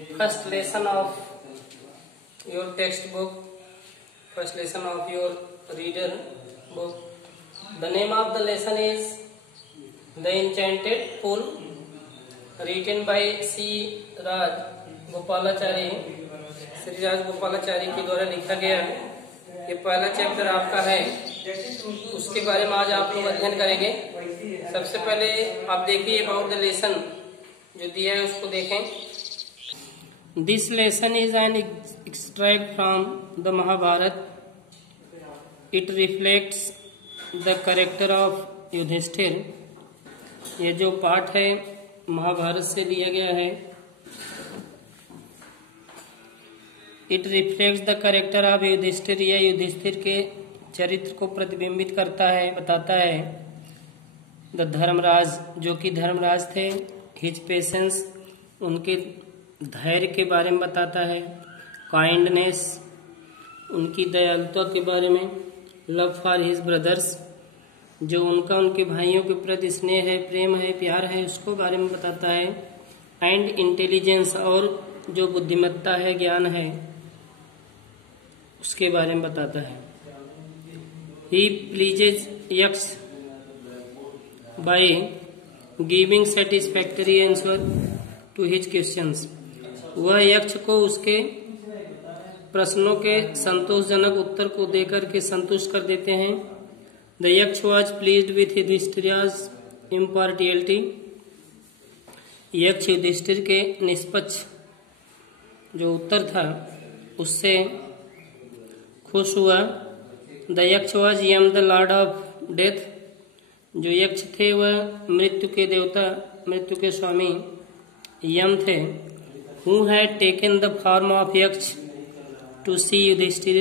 first lesson of your textbook, first lesson of your reader book. The name of the lesson is The Enchanted Pool, written by C. Raj Gopalachari, Shri Raj Gopalachari के द्वारा लिखा गया। ये पहला chapter आपका है, उसके बारे में आज आप लोग अध्ययन करेंगे। सबसे पहले आप देखिए अबाउट द लेसन जो दिया है उसको देखें। This lesson is an extract from the Mahabharata. It reflects the character of Yudhishthira. ये जो पाठ है महाभारत से लिया गया है। It reflects the character of Yudhishthira. यह युधिष्ठिर के चरित्र को प्रतिबिंबित करता है, बताता है। द धर्मराज, जो कि धर्मराज थे। हिज पेशेंस, उनके धैर्य के बारे में बताता है। काइंडनेस, उनकी दयालुता के बारे में। लव फॉर हिज ब्रदर्स, जो उनका उनके भाइयों के प्रति स्नेह है, प्रेम है, प्यार है, उसको बारे में बताता है। एंड इंटेलिजेंस, और जो बुद्धिमत्ता है, ज्ञान है, उसके बारे में बताता है। He pleases Yaksha by giving satisfactory answer to his questions. वह यक्ष को उसके प्रश्नों के संतोषजनक उत्तर को देकर के संतुष्ट कर देते हैं। The Yaksha was pleased with युधिष्ठिर's इम्पार्टियलिटी। यक्ष युधिष्ठिर के निष्पक्ष जो उत्तर था उससे खुश हुआ। The Yaksha was Yama the lord of death. जो यक्ष थे वह मृत्यु के देवता, मृत्यु के स्वामी यम थे। Who had taken the form of yaksha to see Yudhishthira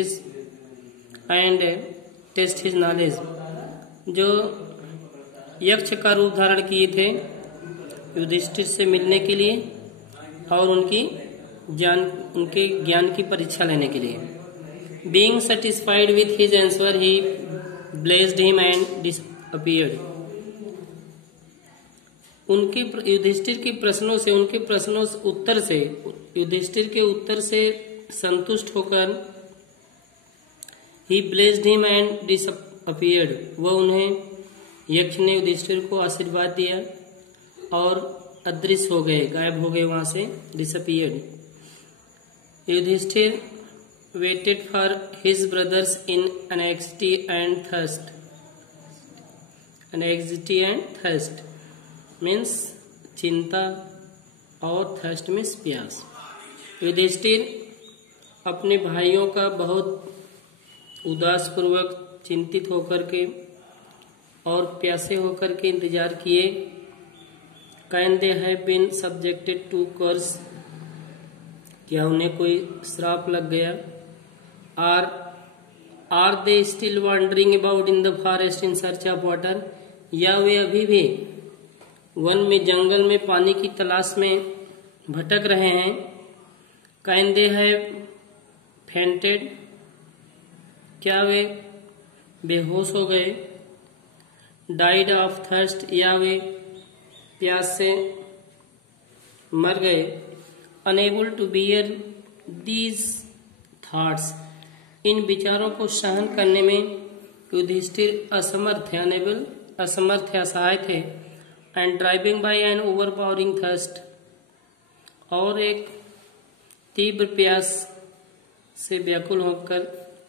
and test his knowledge. जो यक्ष का रूप धारण किए थे युधिष्ठिर से मिलने के लिए और उनके ज्ञान की परीक्षा लेने के लिए। Being satisfied with his answer, he blessed him and disappeared. उनके युधिष्ठिर के प्रश्नों से, उनके प्रश्नों उत्तर से, युधिष्ठिर के उत्तर से संतुष्ट होकर he blessed him and disappeared. वह उन्हें यक्ष ने युधिष्ठिर को आशीर्वाद दिया और अदृश्य हो गए, गायब हो गए वहां से, disappeared. Yudhishthir waited for his brothers in anxiety and thirst. Anxiety and thirst means चिंता और thirst means प्यास। युधिष्ठिर अपने भाइयों का बहुत उदास पूर्वक, चिंतित होकर के और प्यासे होकर के इंतजार किए। Can they have been subjected to curse? क्या उन्हें कोई श्राप लग गया? Are they still wandering about in the forest in search of water? या वे अभी भी वन में, जंगल में पानी की तलाश में भटक रहे हैं। Can they have fainted? क्या वे बेहोश हो गए? Died of thirst? या वे प्यास से मर गए? Unable to bear these thoughts, इन विचारों को सहन करने में युधिष्ठिर असमर्थ थे, अनेबल, असमर्थ थे, असहाय थे। And driving by an overpowering thirst, और एक तीव्र प्यास से व्याकुल होकर,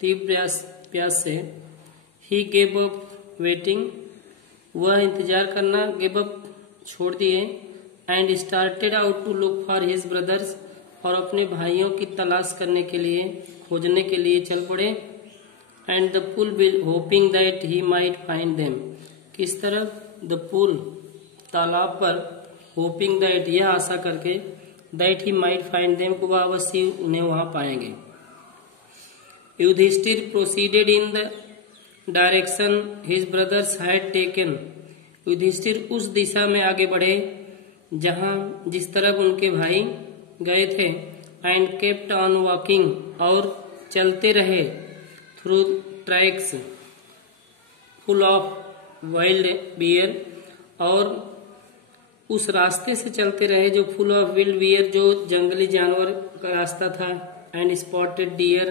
तीव्र प्यास से, ही गेव अप वेटिंग, वह इंतजार करना, गेव अप, छोड़ दिए। And started out to look for his brothers, और अपने भाइयों की तलाश करने के लिए, खोजने के लिए चल पड़े। And the pool will hoping that he might find them, किस तरफ? द पुल, तालाब पर, होपिंग दैट, यह आशा करके, that he might find them, को वह अवश्य उन्हें वहां पाएंगे। Yudhishthira proceeded in the direction his brothers had taken. Yudhishthira उस दिशा में आगे बढ़े जिस तरफ उनके भाई गए थे। एंड केप्ट ऑन वॉकिंग, और चलते रहे। Through tracks full of wild bear, और उस रास्ते से चलते रहे जो फुल ऑफ विल्ड बियर, जो जंगली जानवर का रास्ता था, and spotted deer,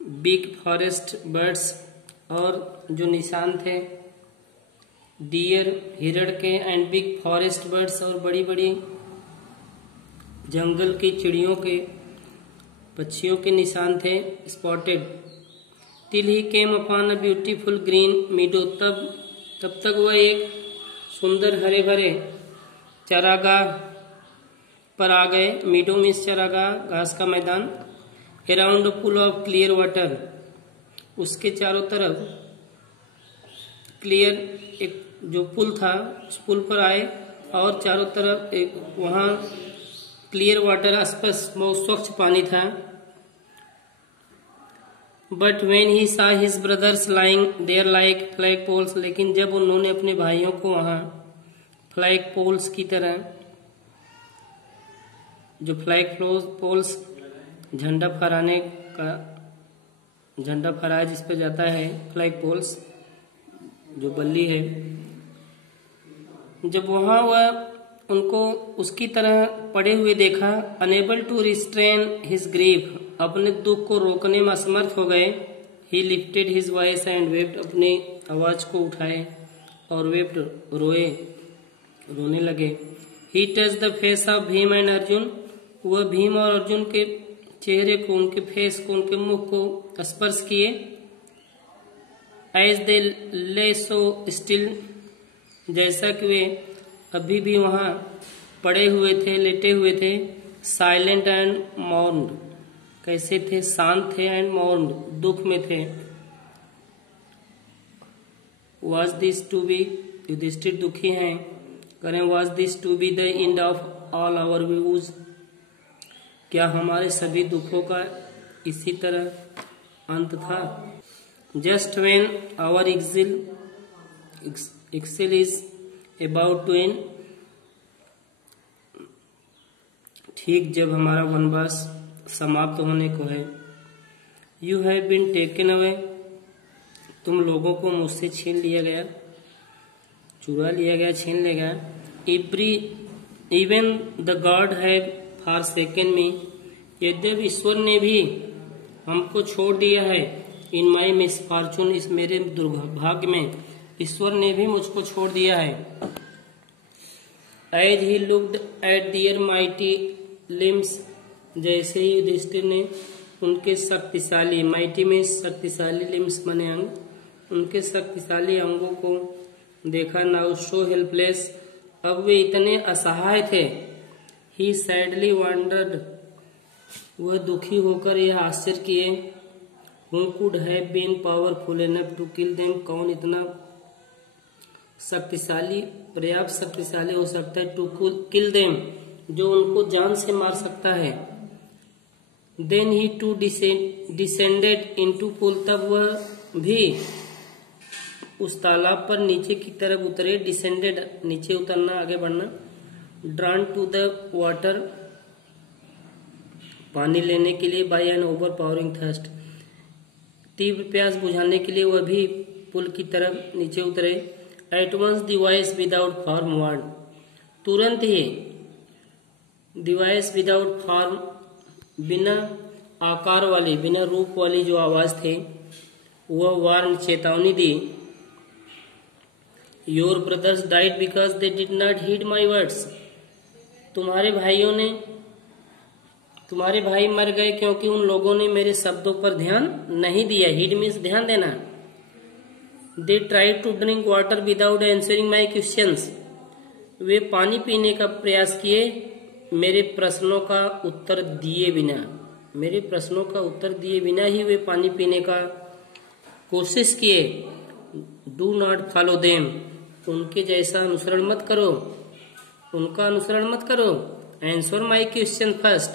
big forest birds, और जो निशान थे डियर हिरण के, एंड बिग फॉरेस्ट बर्ड्स, और बड़ी बड़ी जंगल की चिड़ियों के, पक्षियों के निशान थे spotted. Till he came upon a beautiful green मीडो, तब तक वह एक सुंदर हरे भरे चरागाह पर आ गए। मीडो मीन्स चरागाह, घास का मैदान। Around a pool of clear water, उसके चारों तरफ क्लियर एक जो पुल था, उस पुल पर आए और चारों तरफ एक वहां क्लियर वाटर, आसपास बहुत स्वच्छ पानी था। But when he saw his brothers lying there like flag poles, लेकिन जब उन्होंने अपने भाइयों को वहां फ्लैग पोल्स की तरह, जो फ्लैग पोल्स झंडा फहराने का, झंडा फहराया जिस पे जाता है, फ्लैग पोल्स जो बल्ली है, जब वहां वह उनको उसकी तरह पड़े हुए देखा, unable to restrain his grief, अपने दुख को रोकने में असमर्थ हो गए। He lifted his voice and wept, अपने आवाज को उठाए और वेप्ट, रोने लगे। He touch the face of Bheem and Arjun, वह भीम और अर्जुन के चेहरे को, उनके फेस को, उनके मुख को स्पर्श किए। एज दे ले सो स्टिल, जैसा कि वे अभी भी वहां पड़े हुए थे, लेटे हुए थे। साइलेंट एंड मौर्न्ड, कैसे थे? शांत थे, एंड मौर्न्ड, दुख में थे। Was this to be, Yudhishthira दुखी हैं, करें was this to be the end of all our woes, क्या हमारे सभी दुखों का इसी तरह अंत था? Just when our exile is about to end, ठीक जब हमारा वनवास समाप्त होने को है। You have been taken away, तुम लोगों को मुझसे छीन लिया गया, चुरा लिया गया, छीन लिया गया। Even the god have forsaken me, यद्यपि ईश्वर ने भी हमको छोड़ दिया है। इन माई मिसफॉर्चून, इस मेरे दुर्भाग्य में ईश्वर ने भी मुझको छोड़ दिया है। As he looked at their mighty limbs, जैसे ही युधिष्ठिर ने उनके शक्तिशाली, माइटी में शक्तिशाली, लिम्स माने अंग, उनके शक्तिशाली अंगों को देखा। नाउ सो हेल्पलेस, अब वे इतने असहाय थे। ही सैडली वंडर्ड, वह दुखी होकर यह आश्चर्य किए। Who could have been powerful enough to kill them, कौन इतना शक्तिशाली, पर्याप्त शक्तिशाली हो सकता है टू किल देम, जो उनको जान से मार सकता है। Then he too descended into pool, तब वह भी उस तालाब पर नीचे की तरफ उतरे। डिसेंडेड, नीचे उतरना, आगे बढ़ना। ड्रॉन टू द वाटर, पानी लेने के लिए। By an overpowering thirst, तीव्र प्यास बुझाने के लिए वह भी पुल की तरफ नीचे उतरे। At once the voice without form word, तुरंत ही डिवाइस विदाउट फॉर्म, बिना आकार वाली, बिना रूप वाली जो आवाज थे, वह वार्न, चेतावनी दी। Your brothers died because they did not heed my words, तुम्हारे भाई मर गए क्योंकि उन लोगों ने मेरे शब्दों पर ध्यान नहीं दिया। हीड मीन्स ध्यान देना। They tried to drink water without answering my questions, वे पानी पीने का प्रयास किए मेरे प्रश्नों का उत्तर दिए बिना। मेरे प्रश्नों का उत्तर दिए बिना ही वे पानी पीने का कोशिश किए। डू नॉट फॉलो देम, उनके जैसा अनुसरण मत करो, उनका अनुसरण मत करो। आंसर माई क्वेश्चन फर्स्ट,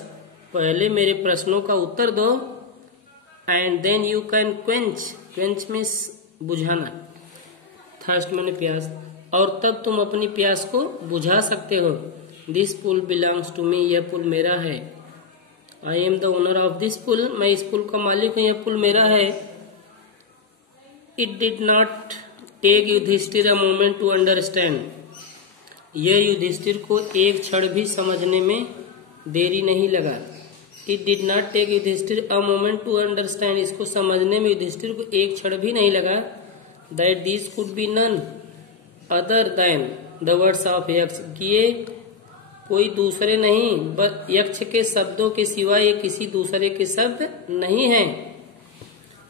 पहले मेरे प्रश्नों का उत्तर दो। And then you can quench means बुझाना, थर्स्ट माने प्यास, और तब तुम अपनी प्यास को बुझा सकते हो। This pool belongs to me, यह पुल मेरा है। I am the owner of this pool, मैं इस पुल का मालिक हूं, यह पुल मेरा है। It did not take Yudhishthira a moment to understand, यह युधिष्ठिर को एक क्षण भी समझने में देरी नहीं लगा। It did not take Yudhishthira a moment to understand, इसको समझने में युधिष्ठिर को एक क्षण भी नहीं लगा। That this could be none other than the words of Yaksha, ये कोई दूसरे नहीं बस यक्ष के शब्दों के सिवाय ये किसी दूसरे के शब्द नहीं हैं।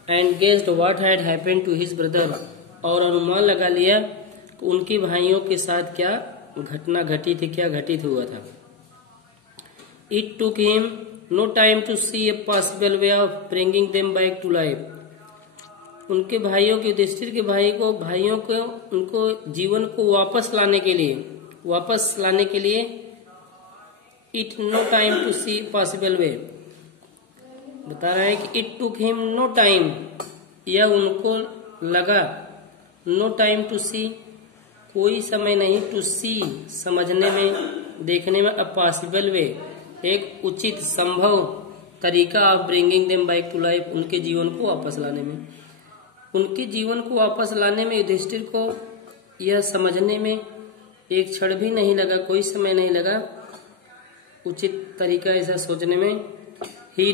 And guessed what had happened to his brother, और अनुमान लगा लिया कि उनके भाइयों के साथ क्या घटना घटी थी, क्या घटित हुआ था। It took him no time to see a possible way of bringing them back to life, उनके भाइयों के युधिष्ठिर के भाइयों को उनको जीवन को वापस लाने के लिए it no time to see possible way, बता रहा है कि it took him no time, यह उनको लगा, नो टाइम टू सी कोई समय नहीं, टू सी समझने में देखने में, अ पॉसिबल वे एक उचित संभव तरीका of bringing them back to life, उनके जीवन को वापस लाने में। उनके जीवन को वापस लाने में युधिष्ठिर को यह समझने में एक क्षण भी नहीं लगा, कोई समय नहीं लगा, उचित तरीका ऐसा सोचने में। He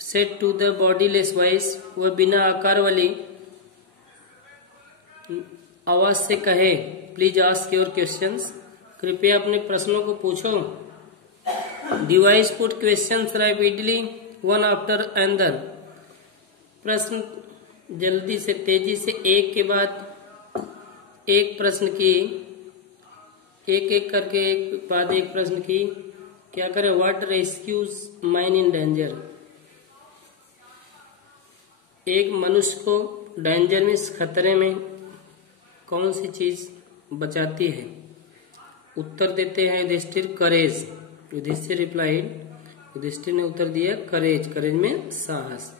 said to the bodiless voice, वह बिना आकार वाली आवाज से कहे, प्लीज आस्क योर क्वेश्चंस, कृपया अपने प्रश्नों को पूछो। The voice put questions rapidly one after another, प्रश्न जल्दी से तेजी से एक के बाद एक प्रश्न की, एक एक करके एक बाद एक प्रश्न की। क्या करे, what rescues mine in danger, एक मनुष्य को डेंजर में, खतरे में कौन सी चीज बचाती है। उत्तर देते हैं युधिष्ठिर, करेज। युधिष्ठिर रिप्लाइड, युधिष्ठिर ने उत्तर दिया करेज, करेज में साहस।